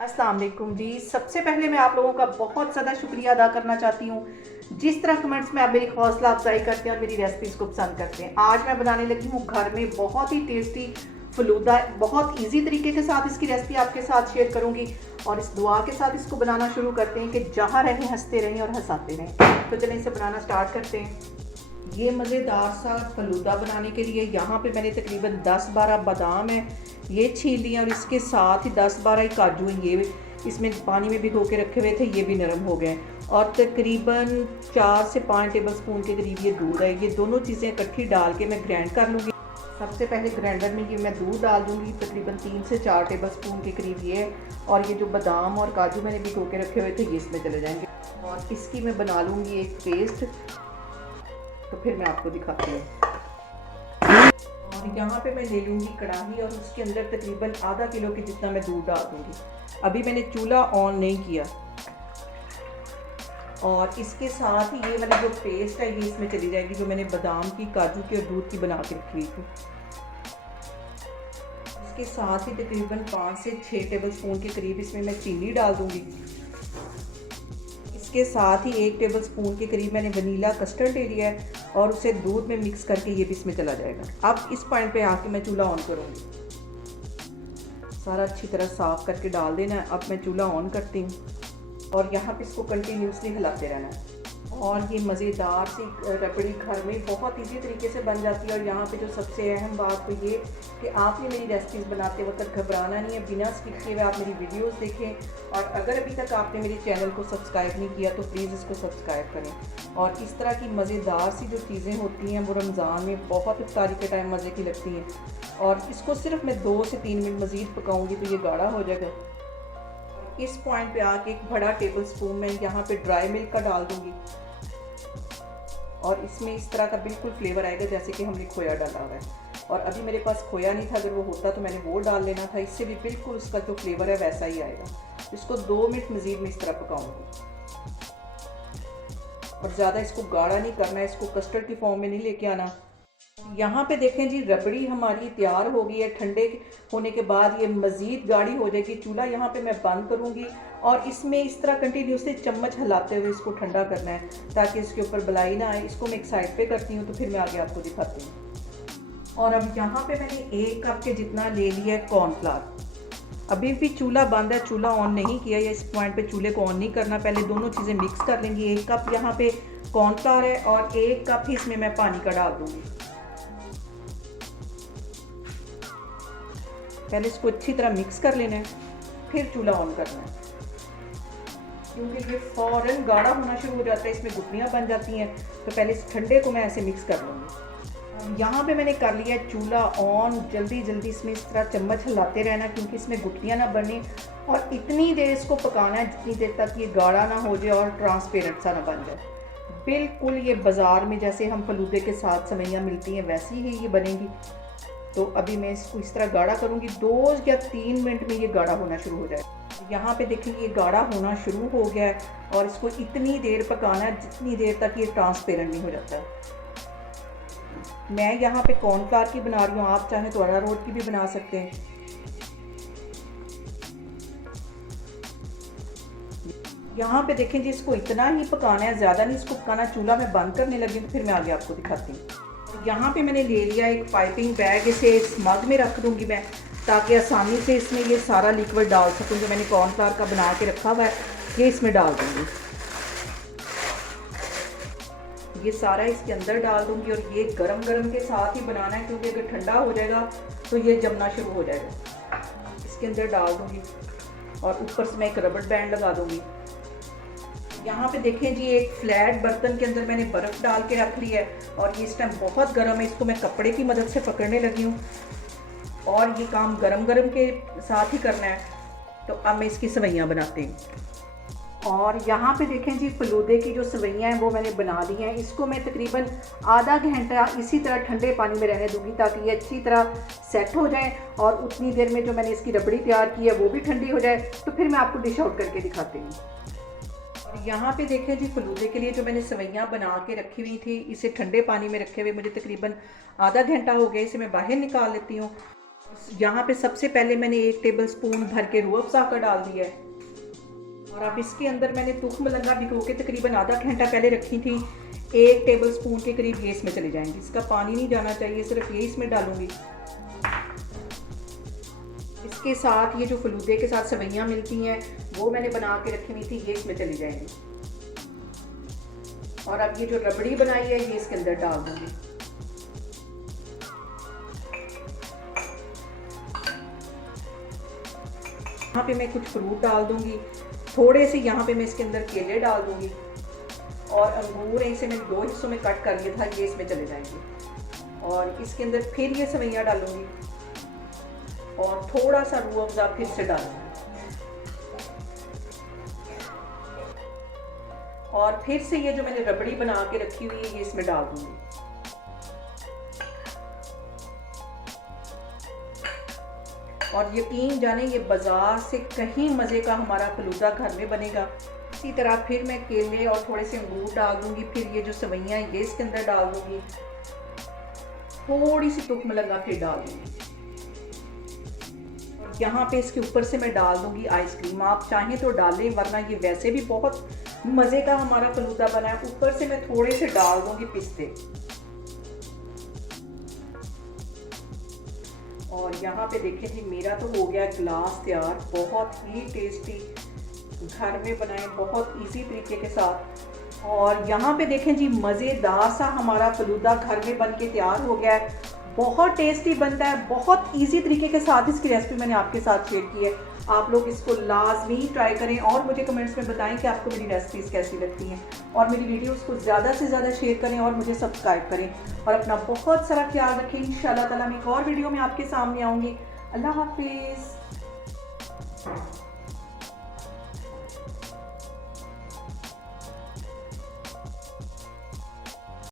अस्सलाम वालेकुम जी। सबसे पहले मैं आप लोगों का बहुत ज़्यादा शुक्रिया अदा करना चाहती हूँ जिस तरह कमेंट्स में आप मेरी हौसला अफजाई करते हैं और मेरी रेसिपीज़ को पसंद करते हैं। आज मैं बनाने लगी हूँ घर में बहुत ही टेस्टी फलूदा। बहुत इजी तरीके के साथ इसकी रेसिपी आपके साथ शेयर करूँगी और इस दुआ के साथ इसको बनाना शुरू करते हैं कि जहाँ रहें हंसते रहें और हंसाते रहें। तो चलें इसे बनाना स्टार्ट करते हैं। ये मज़ेदार सा फलूदा बनाने के लिए यहाँ पे मैंने तकरीबन 10-12 बादाम है, ये छील लिए और इसके साथ ही 10-12 ही काजू हैं। ये इसमें पानी में भिगो के रखे हुए थे, ये भी नरम हो गए। और तकरीबन 4 से 5 टेबल स्पून के करीब ये दूध है। ये दोनों चीज़ें इकट्ठी डाल के मैं ग्राइंड कर लूँगी। सबसे पहले ग्राइंडर में ये मैं दूध डाल दूँगी, तकरीबन 3 से 4 टेबल स्पून के करीब ये। और ये जो बादाम और काजू मैंने भिगो के रखे हुए थे ये इसमें चले जाएंगे और इसकी मैं बना लूँगी एक पेस्ट। तो फिर मैं आपको दिखाती हूँ। और यहाँ पे मैं ले लूँगी कढ़ाई और उसके अंदर तकरीबन आधा किलो के जितना मैं दूध डाल दूँगी। अभी मैंने चूल्हा ऑन नहीं किया। और इसके साथ ही ये वाली जो पेस्ट है ये इसमें चली जाएगी, जो मैंने बादाम की, काजू की और दूध की बना के रखी हुई थी। इसके साथ ही तकरीबन 5 से 6 टेबल स्पून के करीब इसमें मैं चीनी डाल दूँगी। इसके साथ ही 1 टेबल स्पून के करीब मैंने वनीला कस्टर्ड ले लिया है और उसे दूध में मिक्स करके ये भी इसमें चला जाएगा। अब इस पॉइंट पे आके मैं चूल्हा ऑन करूँगी। सारा अच्छी तरह साफ़ करके डाल देना है। अब मैं चूल्हा ऑन करती हूँ और यहाँ पे इसको कंटिन्यूसली हिलाते रहना है। और ये मज़ेदार सी रबड़ी घर में बहुत इजी तरीके से बन जाती है। और यहाँ पे जो सबसे अहम बात तो ये कि आपने मेरी रेसिपीज़ बनाते वक्त घबराना नहीं है, बिना स्किप किए हुए आप मेरी वीडियोस देखें। और अगर अभी तक आपने मेरे चैनल को सब्सक्राइब नहीं किया तो प्लीज़ इसको सब्सक्राइब करें। और इस तरह की मज़ेदार सी जो चीज़ें होती हैं वो रमज़ान में बहुत इफ्तारी के टाइम मज़े की लगती हैं। और इसको सिर्फ मैं 2 से 3 मिनट मज़ीद पकाऊँगी तो ये गाढ़ा हो जाएगा। इस पॉइंट पे आके 1 बड़ा टेबल स्पून मैं यहाँ पे ड्राई मिल्क का डाल दूँगी और इसमें इस तरह का बिल्कुल फ्लेवर आएगा जैसे कि हमने खोया डाला हुआ है। और अभी मेरे पास खोया नहीं था, अगर वो होता तो मैंने वो डाल लेना था। इससे भी बिल्कुल उसका जो फ्लेवर है वैसा ही आएगा। इसको 2 मिनट मज़ीद में इस तरह पकाऊंगी और ज़्यादा इसको गाढ़ा नहीं करना है, इसको कस्टर्ड की फॉर्म में नहीं लेके आना। यहाँ पे देखें जी, रबड़ी हमारी तैयार हो गई है। ठंडे होने के बाद ये मज़ीद गाढ़ी हो जाएगी। चूल्हा यहाँ पे मैं बंद करूँगी और इसमें इस तरह कंटिन्यूसली चम्मच हिलाते हुए इसको ठंडा करना है ताकि इसके ऊपर बलाई ना आए। इसको मैं एक साइड पे करती हूँ तो फिर मैं आगे आपको दिखाती हूँ। और अब यहाँ पे मैंने 1 कप के जितना ले लिया है कॉर्नफ्लावर। अभी भी चूल्हा बंद है, चूल्हा ऑन नहीं किया है। इस पॉइंट पे चूल्हे को ऑन नहीं करना, पहले दोनों चीज़ें मिक्स कर लेंगी। 1 कप यहाँ पे कॉर्नफ्लावर है और 1 कप ही इसमें मैं पानी का डाल दूँगी। पहले इसको अच्छी तरह मिक्स कर लेना है, फिर चूल्हा ऑन करना है क्योंकि ये फ़ौरन गाढ़ा होना शुरू हो जाता है, इसमें गुठलियाँ बन जाती हैं। तो पहले इस ठंडे को मैं ऐसे मिक्स कर लूँगी। यहाँ पे मैंने कर लिया चूल्हा ऑन। जल्दी जल्दी इसमें इस तरह चम्मच हिलाते रहना क्योंकि इसमें गुठलियाँ ना बने। और इतनी देर इसको पकाना है जितनी देर तक ये गाढ़ा ना हो जाए और ट्रांसपेरेंट सा ना बन जाए। बिल्कुल ये बाज़ार में जैसे हम फलूदे के साथ सेवइयाँ मिलती हैं वैसी ही ये बनेगी। तो अभी मैं इसको इस तरह गाढ़ा करूँगी। 2 या 3 मिनट में ये गाढ़ा होना शुरू हो जाएगा। यहाँ पे देखिए ये गाढ़ा होना शुरू हो गया है और इसको इतनी देर पकाना है जितनी देर तक ये ट्रांसपेरेंट नहीं हो जाता। मैं यहाँ पे कॉर्नफ्लावर की बना रही हूँ, आप चाहें तो अरारोट की भी बना सकते हैं। यहाँ पे देखें जी, इसको इतना ही पकाना है, ज़्यादा नहीं इसको पकाना। चूल्हा मैं बंद करने लगी तो फिर मैं आगे आपको दिखाती हूँ। यहाँ पे मैंने ले लिया एक पाइपिंग बैग, इसे इस मग में रख दूँगी मैं ताकि आसानी से इसमें ये सारा लिक्विड डाल सकूँ जो मैंने कॉर्नफ्लावर का बना के रखा हुआ है। ये इसमें डाल दूँगी, ये सारा इसके अंदर डाल दूँगी। और ये गरम गरम के साथ ही बनाना है क्योंकि अगर ठंडा हो जाएगा तो ये जमना शुरू हो जाएगा। इसके अंदर डाल दूँगी और ऊपर से मैं एक रबड़ बैंड लगा दूँगी। यहाँ पे देखें जी, एक फ्लैट बर्तन के अंदर मैंने बर्फ़ डाल के रख ली है और ये इस टाइम बहुत गर्म है। इसको मैं कपड़े की मदद से पकड़ने लगी हूँ और ये काम गरम गरम के साथ ही करना है। तो अब मैं इसकी सेवइयाँ बनाती हूँ। और यहाँ पे देखें जी, फलूदे की जो सेवइयाँ हैं वो मैंने बना ली हैं। इसको मैं तकरीबन आधा घंटा इसी तरह ठंडे पानी में रहने दूँगी ताकि ये अच्छी तरह सेट हो जाए। और उतनी देर में जो मैंने इसकी रबड़ी तैयार की है वो भी ठंडी हो जाए। तो फिर मैं आपको डिश आउट करके दिखाती हूँ। और यहाँ पे देखें जी, फलूदे के लिए जो मैंने सेवइयाँ बना के रखी हुई थी, इसे ठंडे पानी में रखे हुए मुझे तकरीबन आधा घंटा हो गया। इसे मैं बाहर निकाल लेती हूँ। यहाँ पे सबसे पहले मैंने 1 टेबलस्पून भर के रूह अफ़ज़ा का डाल दिया है। और अब इसके अंदर मैंने तुख मलंगा भिगो के तकरीबन आधा घंटा पहले रखी थी। 1 टेबलस्पून के करीब ये इसमें चले जाएंगे। इसका पानी नहीं जाना चाहिए, सिर्फ ये इसमें डालूंगी। इसके साथ ये जो फलूदे के साथ सेवइयाँ मिलती हैं वो मैंने बना के रखी हुई थी, ये इसमें चली जाएंगी। और अब ये जो रबड़ी बनाई है ये इसके अंदर डाल दूंगी। यहाँ पे मैं कुछ फ्रूट डाल दूंगी, थोड़े से यहाँ पे मैं इसके अंदर केले डाल दूंगी। और अंगूर इसे मैंने 2 हिस्सों में कट कर लिया था, ये इसमें चले जाएंगे। और इसके अंदर फिर ये सेवइयाँ डालूंगी और थोड़ा सा रूह अफ़ज़ा फिर से डालूंगी। और फिर से ये जो मैंने रबड़ी बना के रखी हुई है ये इसमें डाल दूंगी। और यकीन जाने ये बाज़ार से कहीं मज़े का हमारा फलूदा घर में बनेगा। इसी तरह फिर मैं केले और थोड़े से अंगूर डाल दूंगी। फिर ये जो सेवइयाँ हैं ये इसके अंदर डाल दूंगी। थोड़ी सी तुख मलंगा फिर डाल दूंगी। और यहाँ पे इसके ऊपर से मैं डाल दूंगी आइसक्रीम। आप चाहें तो डालें, वरना ये वैसे भी बहुत मज़े का हमारा फलूदा बना है। ऊपर से मैं थोड़े से डाल दूंगी पिस्ते। और यहाँ पे देखें जी, मेरा तो हो गया ग्लास तैयार। बहुत ही टेस्टी, घर में बनाए, बहुत इजी तरीके के साथ। और यहाँ पे देखें जी, मज़ेदार सा हमारा फलूदा घर में बन के तैयार हो गया है। बहुत टेस्टी बनता है, बहुत इजी तरीके के साथ इसकी रेसिपी मैंने आपके साथ शेयर की है। आप लोग इसको लाजमी ट्राई करें और मुझे कमेंट्स में बताएं कि आपको मेरी रेसिपीज़ कैसी लगती हैं। और मेरी वीडियोस को ज़्यादा से ज़्यादा शेयर करें और मुझे सब्सक्राइब करें। और अपना बहुत सारा ख्याल रखें। इंशाल्लाह ताला मैं एक और वीडियो में आपके सामने आऊँगी। अल्लाह हाफिज़।